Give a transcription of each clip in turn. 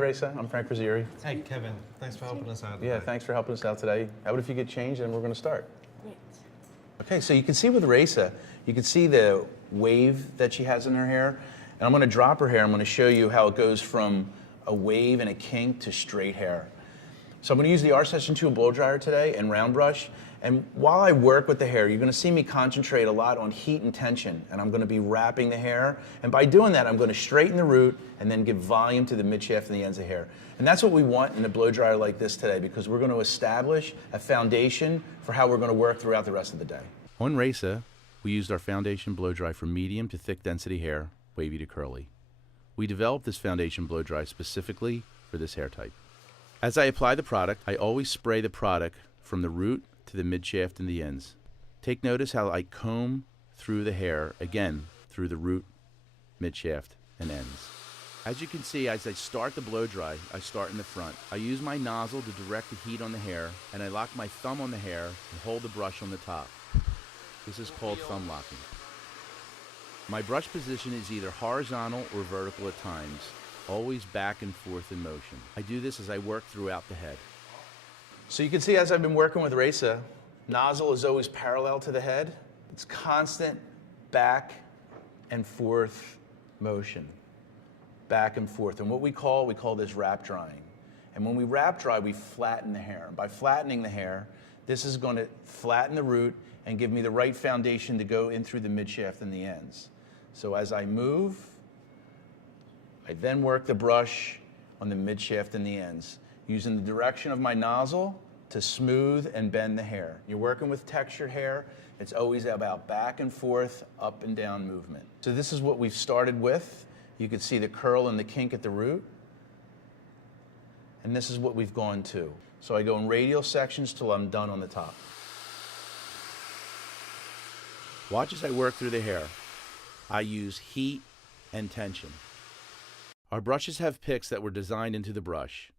Raisa. I'm Frank Rosieri. Hey, Kevin. Thanks for helping us out today. Yeah, thanks for helping us out today. How about if you get changed and we're going to start? Great. Okay, so you can see with Raisa, you can see the wave that she has in her hair. And I'm going to drop her hair. I'm going to show you how it goes from a wave and a kink to straight hair. So I'm going to use the R Session 2 blow dryer today and round brush. And while I work with the hair, you're going to see me concentrate a lot on heat and tension. And I'm going to be wrapping the hair. And by doing that, I'm going to straighten the root and then give volume to the midshaft and the ends of hair. And that's what we want in a blow dryer like this today, because we're going to establish a foundation for how we're going to work throughout the rest of the day. On Raisa, we used our foundation blow dry for medium to thick density hair, wavy to curly. We developed this foundation blow dry specifically for this hair type. As I apply the product, I always spray the product from the root to the midshaft and the ends. Take notice how I comb through the hair, again, through the root, midshaft, and ends. As you can see, as I start the blow dry, I start in the front. I use my nozzle to direct the heat on the hair, and I lock my thumb on the hair and hold the brush on the top. This is called thumb locking. My brush position is either horizontal or vertical at times, always back and forth in motion. I do this as I work throughout the head. So you can see as I've been working with Raisa, nozzle is always parallel to the head. It's constant back and forth motion, back and forth. And what we call this wrap drying. And when we wrap dry, we flatten the hair. And by flattening the hair, this is going to flatten the root and give me the right foundation to go in through the midshaft and the ends. So as I move, I then work the brush on the midshaft and the ends, using the direction of my nozzle to smooth and bend the hair. You're working with textured hair. It's always about back and forth, up and down movement. So this is what we've started with. You can see the curl and the kink at the root. And this is what we've gone to. So I go in radial sections till I'm done on the top. Watch as I work through the hair. I use heat and tension. Our brushes have picks that were designed into the brush.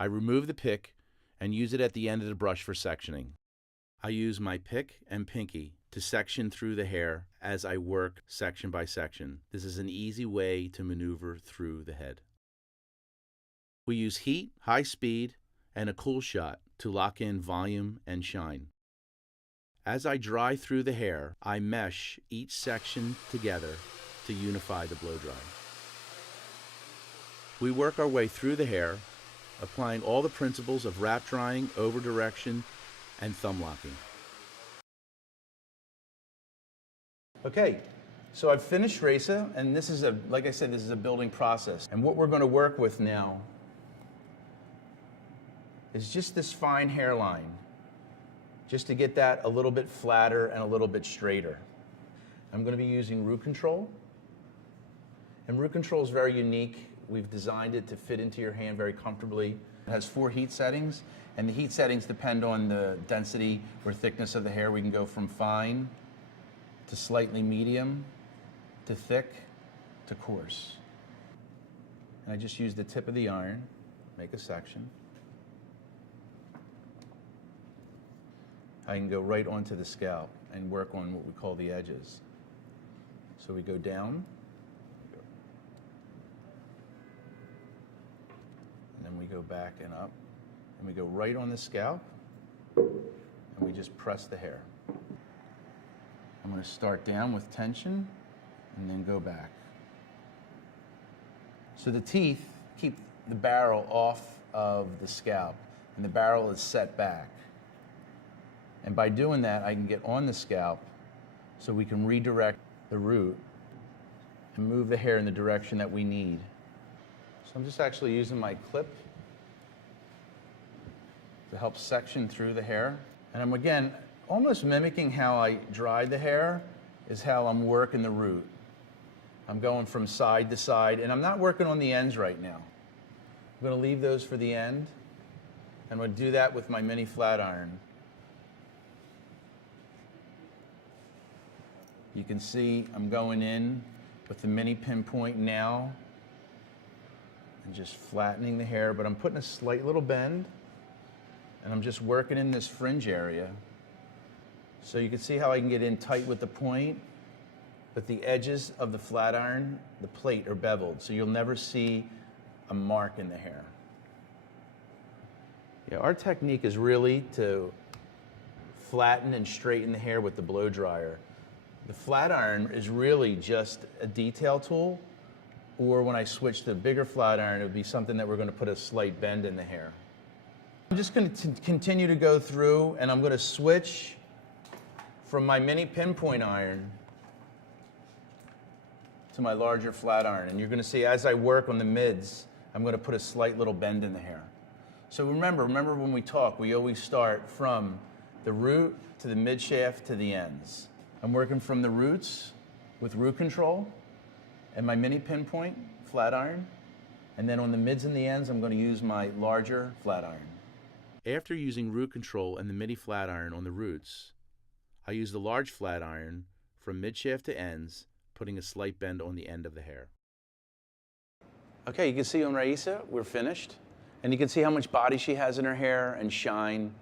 I remove the pick and use it at the end of the brush for sectioning. I use my pick and pinky to section through the hair as I work section by section. This is an easy way to maneuver through the head. We use heat, high speed, and a cool shot to lock in volume and shine. As I dry through the hair, I mesh each section together to unify the blow dry. We work our way through the hair, applying all the principles of wrap drying, over direction, and thumb locking. Okay, so I've finished Raisa, and this is like I said, this is a building process. And what we're going to work with now is just this fine hairline, just to get that a little bit flatter and a little bit straighter. I'm going to be using root control. And root control is very unique. We've designed it to fit into your hand very comfortably. It has 4 heat settings, and the heat settings depend on the density or thickness of the hair. We can go from fine to slightly medium to thick to coarse. And I just use the tip of the iron, make a section. I can go right onto the scalp and work on what we call the edges. So we go down, and then we go back and up, and we go right on the scalp, and we just press the hair. I'm going to start down with tension and then go back. So the teeth keep the barrel off of the scalp, and the barrel is set back. And by doing that, I can get on the scalp so we can redirect the root and move the hair in the direction that we need. So I'm just actually using my clip to help section through the hair. And I'm, again, almost mimicking how I dried the hair is how I'm working the root. I'm going from side to side, and I'm not working on the ends right now. I'm going to leave those for the end. I'm going to do that with my mini flat iron. You can see I'm going in with the mini pinpoint now and just flattening the hair, but I'm putting a slight little bend, and I'm just working in this fringe area. So you can see how I can get in tight with the point, but the edges of the flat iron, the plate, are beveled, so you'll never see a mark in the hair. Yeah, our technique is really to flatten and straighten the hair with the blow dryer. The flat iron is really just a detail tool, or when I switch to a bigger flat iron, it would be something that we're going to put a slight bend in the hair. I'm just going to continue to go through, and I'm going to switch from my mini pinpoint iron to my larger flat iron. And you're going to see as I work on the mids, I'm going to put a slight little bend in the hair. So remember when we talk, we always start from the root to the mid shaft to the ends. I'm working from the roots with root control and my mini pinpoint flat iron. And then on the mids and the ends, I'm going to use my larger flat iron. After using root control and the mini flat iron on the roots, I use the large flat iron from mid shaft to ends, putting a slight bend on the end of the hair. Okay, you can see on Raisa, we're finished. And you can see how much body she has in her hair and shine.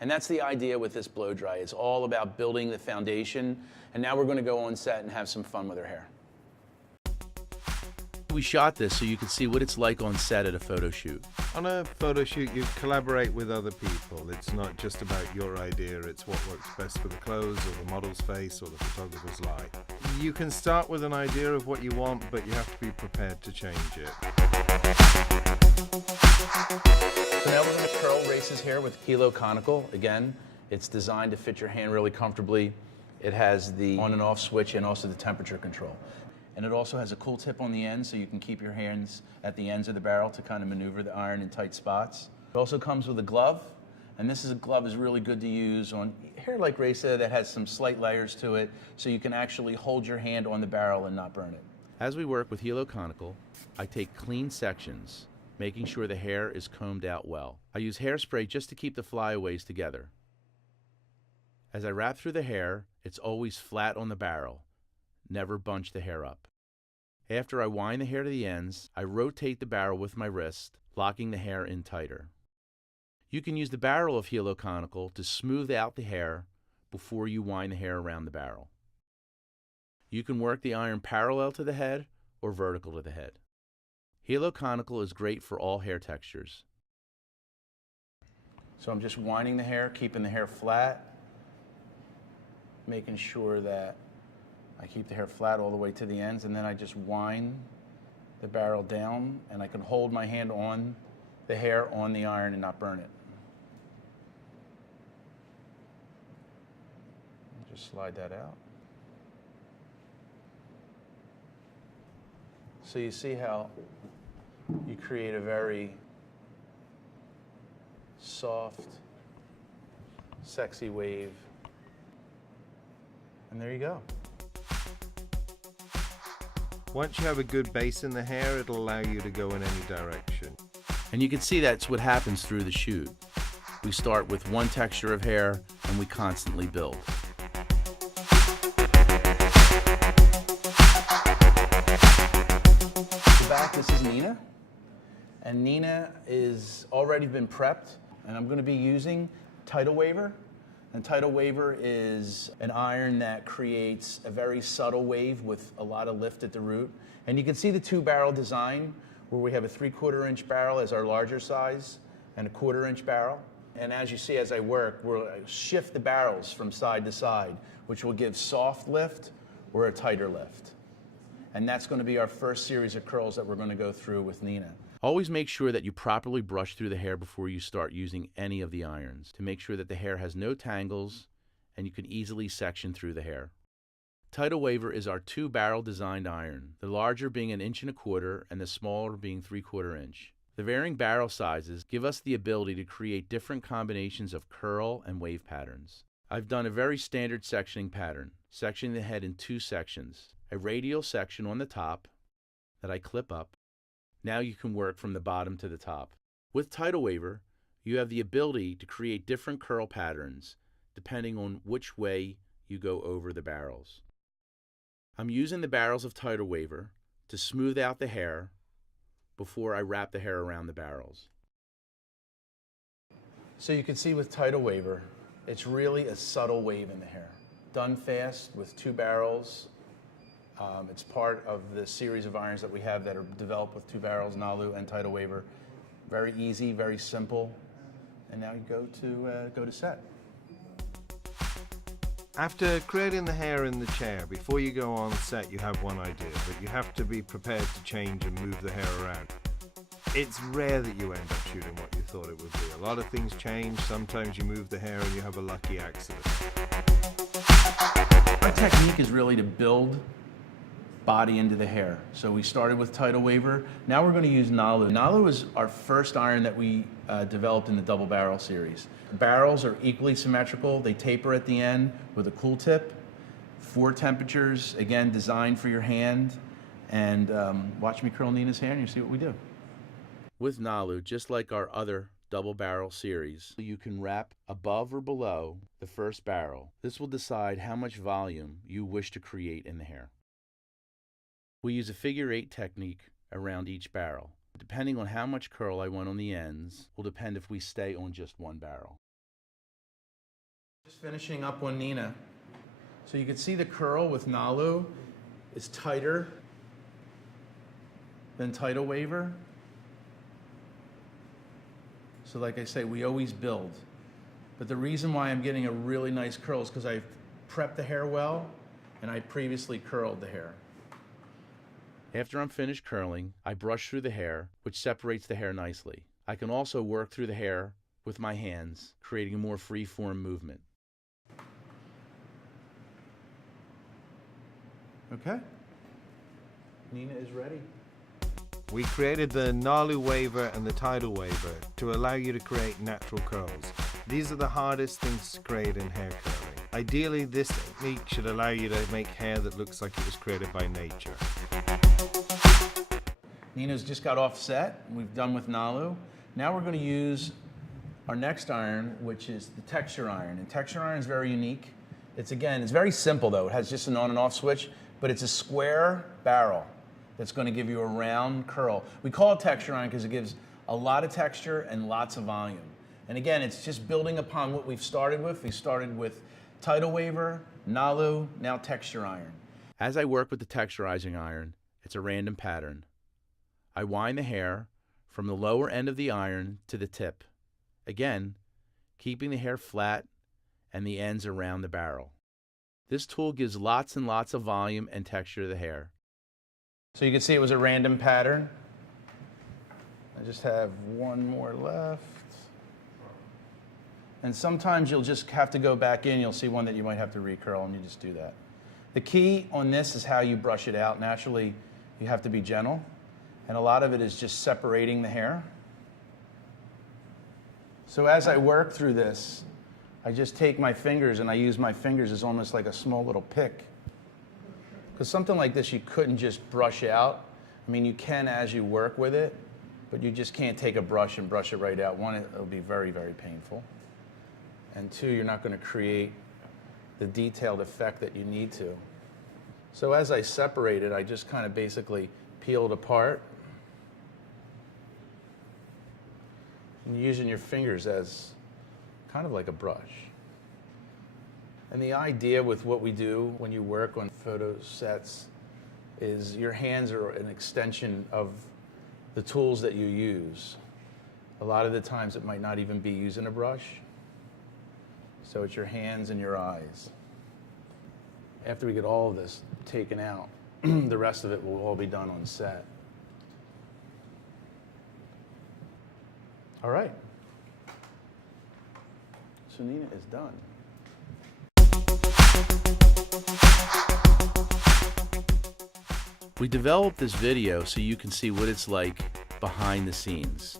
And that's the idea with this blow dry. It's all about building the foundation. And now we're going to go on set and have some fun with her hair. We shot this so you can see what it's like on set at a photo shoot. On a photo shoot, you collaborate with other people. It's not just about your idea, it's what works best for the clothes or the model's face or the photographer's light. You can start with an idea of what you want, but you have to be prepared to change it. So now we're going to curl Race's hair with Kilo Conical. Again, it's designed to fit your hand really comfortably. It has the on and off switch and also the temperature control. And it also has a cool tip on the end so you can keep your hands at the ends of the barrel to kind of maneuver the iron in tight spots. It also comes with a glove, and this glove is really good to use on hair like Raisa that has some slight layers to it, so you can actually hold your hand on the barrel and not burn it. As we work with Hilo Conical, I take clean sections, making sure the hair is combed out well. I use hairspray just to keep the flyaways together. As I wrap through the hair, it's always flat on the barrel. Never bunch the hair up. After I wind the hair to the ends, I rotate the barrel with my wrist, locking the hair in tighter. You can use the barrel of Hilo Conical to smooth out the hair before you wind the hair around the barrel. You can work the iron parallel to the head or vertical to the head. Hilo Conical is great for all hair textures. So I'm just winding the hair, keeping the hair flat, making sure that I keep the hair flat all the way to the ends, and then I just wind the barrel down, and I can hold my hand on the hair on the iron and not burn it. Just slide that out. So you see how you create a very soft, sexy wave. And there you go. Once you have a good base in the hair, it'll allow you to go in any direction. And you can see that's what happens through the shoot. We start with one texture of hair and we constantly build. So back, this is Nina. And Nina is already been prepped, and I'm going to be using Tidal Waver. And Tidal Waver is an iron that creates a very subtle wave with a lot of lift at the root. And you can see the two-barrel design where we have a 3/4 inch barrel as our larger size and a 1/4 inch barrel. And as you see as I work, we'll shift the barrels from side to side, which will give soft lift or a tighter lift. And that's going to be our first series of curls that we're going to go through with Nina. Always make sure that you properly brush through the hair before you start using any of the irons to make sure that the hair has no tangles and you can easily section through the hair. Tidal Waver is our two-barrel designed iron, the larger being 1 1/4 inch and the smaller being 3/4 inch. The varying barrel sizes give us the ability to create different combinations of curl and wave patterns. I've done a very standard sectioning pattern, sectioning the head in 2 sections, a radial section on the top that I clip up. Now you can work from the bottom to the top. With Tidal Waver, you have the ability to create different curl patterns depending on which way you go over the barrels. I'm using the barrels of Tidal Waver to smooth out the hair before I wrap the hair around the barrels. So you can see with Tidal Waver, it's really a subtle wave in the hair. Done fast with 2 barrels It's part of the series of irons that we have that are developed with 2 barrels, Nalu and tidal waver. Very easy, very simple. And now you go to set. After creating the hair in the chair, before you go on set, you have one idea, but you have to be prepared to change and move the hair around. It's rare that you end up shooting what you thought it would be. A lot of things change. Sometimes you move the hair and you have a lucky accident. Our technique is really to build body into the hair. So we started with tidal waver. Now we're going to use Nalu. Nalu is our first iron that we developed in the double barrel series. Barrels are equally symmetrical. They taper at the end with a cool tip. 4 temperatures, again, designed for your hand. And watch me curl Nina's hair and you see what we do. With Nalu, just like our other double barrel series, you can wrap above or below the first barrel. This will decide how much volume you wish to create in the hair. We use a figure 8 technique around each barrel. Depending on how much curl I want on the ends will depend if we stay on just one barrel. Just finishing up on Nina. So you can see the curl with Nalu is tighter than tidal waver. So like I say, we always build. But the reason why I'm getting a really nice curl is because I've prepped the hair well and I previously curled the hair. After I'm finished curling, I brush through the hair, which separates the hair nicely. I can also work through the hair with my hands, creating a more free-form movement. Okay. Nina is ready. We created the Nalu waver and the tidal waver to allow you to create natural curls. These are the hardest things to create in hair curling. Ideally, this technique should allow you to make hair that looks like it was created by nature. Nina's just got off set. We've done with Nalu. Now we're going to use our next iron, which is the texture iron. And texture iron is very unique. It's very simple though. It has just an on and off switch, but it's a square barrel that's going to give you a round curl. We call it texture iron because it gives a lot of texture and lots of volume. And again, it's just building upon what we've started with. We started with tidal waver, Nalu, now texture iron. As I work with the texturizing iron, it's a random pattern. I wind the hair from the lower end of the iron to the tip. Again, keeping the hair flat and the ends around the barrel. This tool gives lots and lots of volume and texture to the hair. So you can see it was a random pattern. I just have one more left. And sometimes you'll just have to go back in. You'll see one that you might have to recurl, and you just do that. The key on this is how you brush it out. Naturally, you have to be gentle. And a lot of it is just separating the hair. So as I work through this, I just take my fingers and I use my fingers as almost like a small little pick. Because something like this you couldn't just brush out. I mean, you can as you work with it, but you just can't take a brush and brush it right out. One, it'll be very, very painful. And 2, you're not going to create the detailed effect that you need to. So as I separate it, I just kind of basically peel it apart. And using your fingers as kind of like a brush. And the idea with what we do when you work on photo sets is your hands are an extension of the tools that you use. A lot of the times it might not even be using a brush. So it's your hands and your eyes. After we get all of this taken out, the rest of it will all be done on set. All right. So Nina is done. We developed this video so you can see what it's like behind the scenes.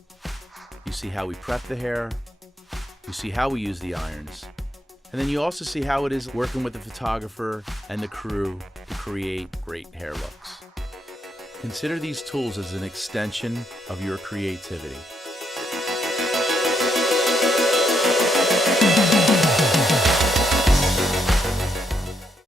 You see how we prep the hair, you see how we use the irons, and then you also see how it is working with the photographer and the crew to create great hair looks. Consider these tools as an extension of your creativity.